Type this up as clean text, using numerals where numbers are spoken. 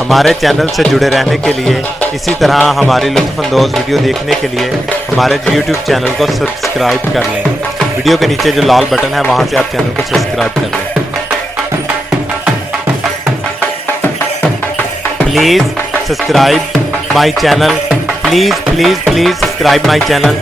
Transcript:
हमारे चैनल से जुड़े रहने के लिए, इसी तरह हमारी लुत्फ़अंदोज़ वीडियो देखने के लिए हमारे यूट्यूब चैनल को सब्सक्राइब कर लें। वीडियो के नीचे जो लाल बटन है वहां से आप चैनल को सब्सक्राइब कर लें। Please subscribe my channel, please please please subscribe my channel.